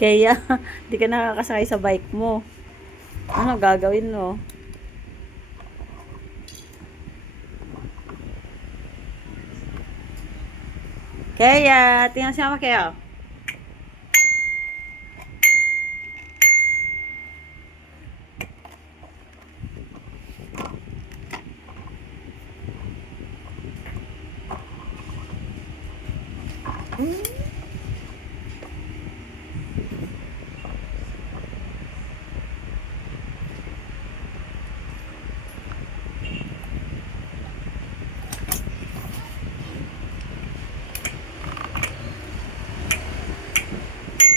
Kaya, di ka nakakasakay sa bike mo. Ano gagawin mo? Kaya, tingnan siya kaya.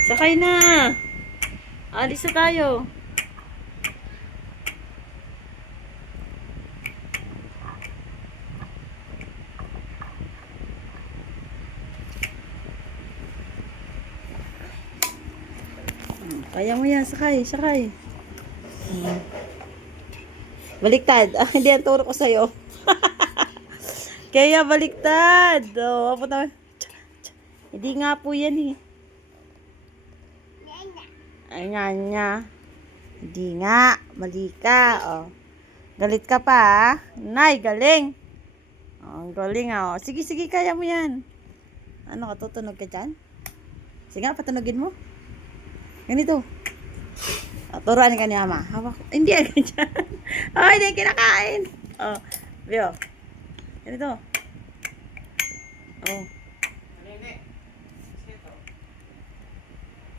Sakay na. Alis na tayo. Kaya mo yan, sakay, sakay. Baliktad. Ah, hindi ang turo ko sa'yo. Kaya baliktad. Oh, apo na. Hindi nga po yan eh. Ay nga niya. Hindi nga. Mali ka. Oh. Galit ka pa ah. Nay, galing. Oh, galing ah. Oh. Sige, sige, kaya mo yan. Ano ka, tutunog ka dyan? Sige nga, patunogin mo. Ganito. Oh, turuan ka ni Mama. Hawak. Hindi, ganyan. Oh, hindi kinakain. Oh, Bio. Ganito. Oh.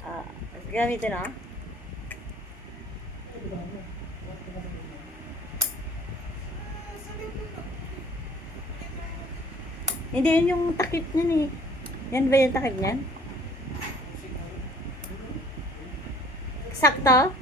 Ah, gamitin na. Hindi, yun yung takip niyan eh. Yan ba yung takip niyan? Sakto?